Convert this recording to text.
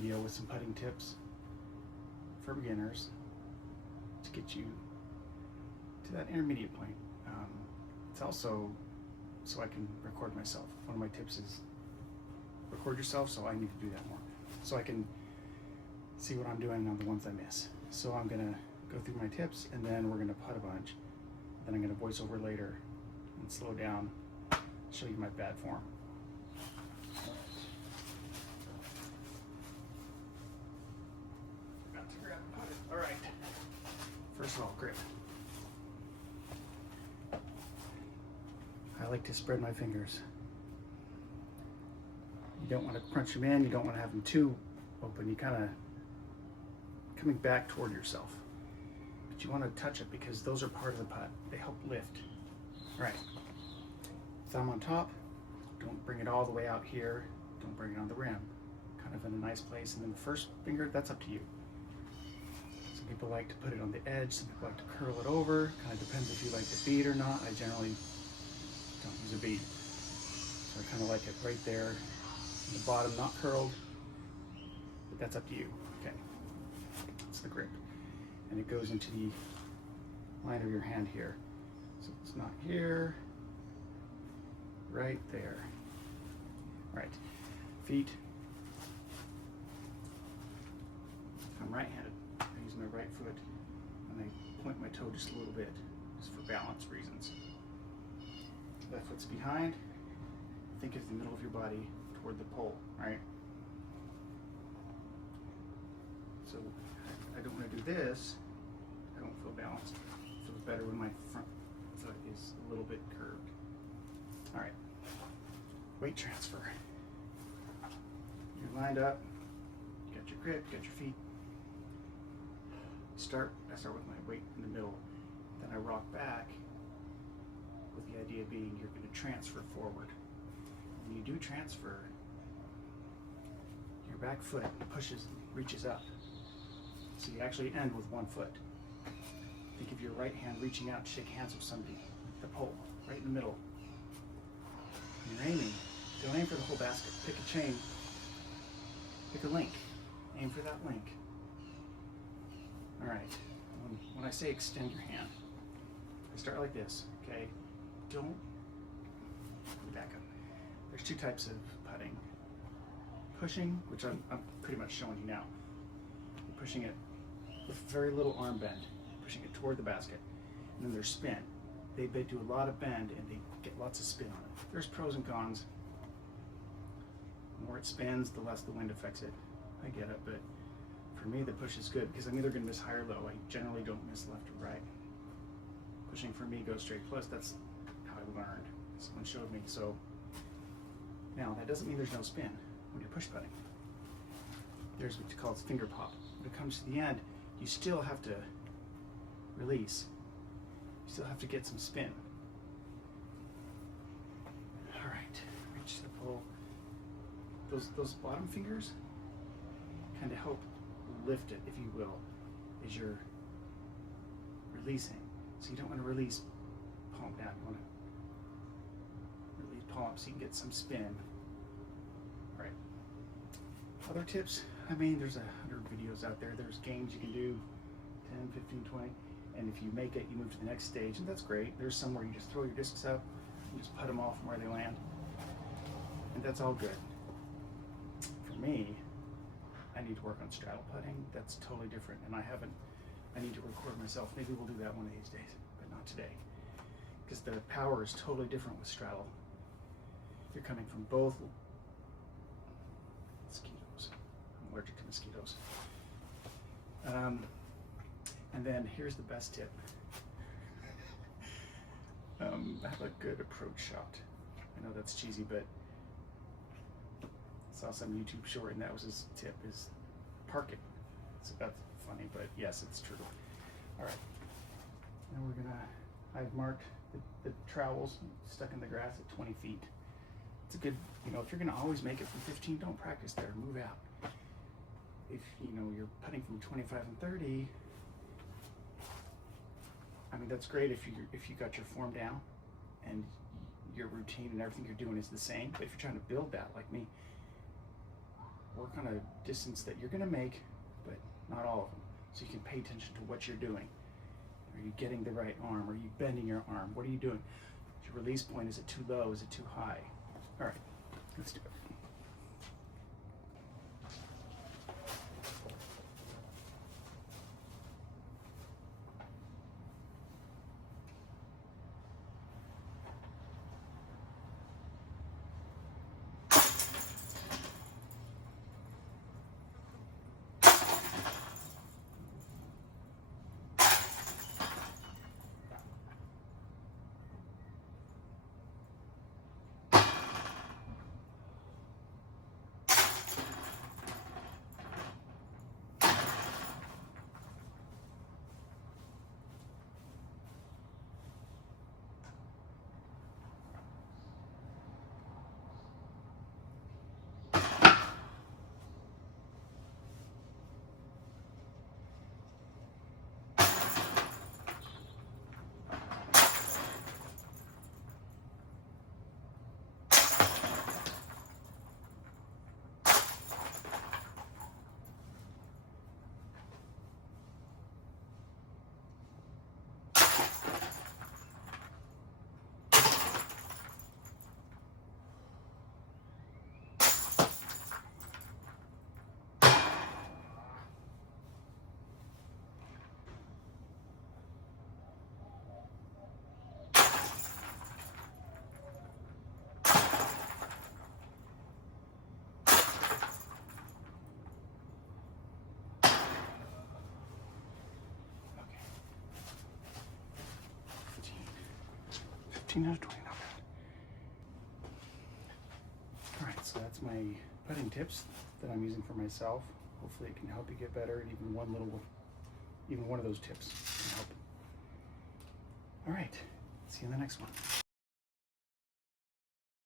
video with some putting tips for beginners to get you to that intermediate point. It's also so I can record myself. One of my tips is record yourself, so I need to do that more. So I can see what I'm doing on the ones I miss. So I'm gonna go through my tips, and then we're gonna putt a bunch. Then I'm gonna voice over later and slow down, show you my bad form. Got to grab and putt it. All right. First of all, grip. I like to spread my fingers. You don't want to crunch them in, you don't want to have them too open. You kind of coming back toward yourself. But you want to touch it because those are part of the putt. They help lift. All right. Thumb on top. Don't bring it all the way out here. Don't bring it on the rim. Kind of in a nice place. And then the first finger, that's up to you. Some people like to put it on the edge. Some people like to curl it over. Kind of depends if you like the bead or not. I generally don't use a bead. So I kind of like it right there. The bottom not curled, but that's up to you. Okay, that's the grip. And it goes into the line of your hand here. So it's not here, right there. All right, feet. I'm right-handed. I use my right foot and I point my toe just a little bit, just for balance reasons. Left foot's behind. Think of the middle of your body toward the pole, right? So I don't want to do this. I don't feel balanced. It feels better when my front foot is a little bit curved. All right, weight transfer. You're lined up, you got your grip, you got your feet. I start with my weight in the middle, then I rock back with the idea being you're going to transfer forward. When you do transfer, your back foot reaches up. So you actually end with one foot. Think of your right hand reaching out to shake hands with somebody, the pole, right in the middle. When you're aiming, don't aim for the whole basket. Pick a chain, pick a link, aim for that link. All right, when I say extend your hand, I start like this, okay? Don't, back up. There's two types of putting. Pushing, which I'm pretty much showing you now. You're pushing it with very little arm bend, pushing it toward the basket. And then there's spin. They do a lot of bend and they get lots of spin on it. There's pros and cons. The more it spins, the less the wind affects it. I get it, but for me the push is good because I'm either going to miss high or low. I generally don't miss left or right. Pushing for me goes straight. Plus that's how I learned. Someone showed me. So now that doesn't mean there's no spin when you're push putting. There's what's called finger pop. When it comes to the end, you still have to release. You still have to get some spin. All right, reach the pole. Those bottom fingers kind of help lift it, if you will, as you're releasing. So you don't want to release palm down. You want to release palm up so you can get some spin. All right. Other tips, I mean, there's 100 videos out there. There's games you can do, 10, 15, 20. And if you make it, you move to the next stage, and that's great. There's some where you just throw your discs up, and just putt them off from where they land. And that's all good. For me, I need to work on straddle putting. That's totally different, and I need to record myself. Maybe we'll do that one of these days, but not today. Because the power is totally different with straddle. You're coming from both mosquitoes. I'm allergic to mosquitoes. And then here's the best tip. Have a good approach shot. I know that's cheesy, but I saw some YouTube short and that was his tip, is park it. So that's funny, but yes, it's true. All right, now I've marked the trowels stuck in the grass at 20 feet. It's a good, if you're gonna always make it from 15, don't practice there, move out. If you're putting from 25 and 30, I mean, that's great if you got your form down and your routine and everything you're doing is the same. But if you're trying to build that like me, work on a distance that you're going to make, but not all of them. So you can pay attention to what you're doing. Are you getting the right arm? Are you bending your arm? What are you doing? Your release point, is it too low? Is it too high? All right, let's do it. Out of 20, not bad. All right, so that's my putting tips that I'm using for myself. Hopefully it can help you get better, and even one of those tips can help. All right, see you in the next one.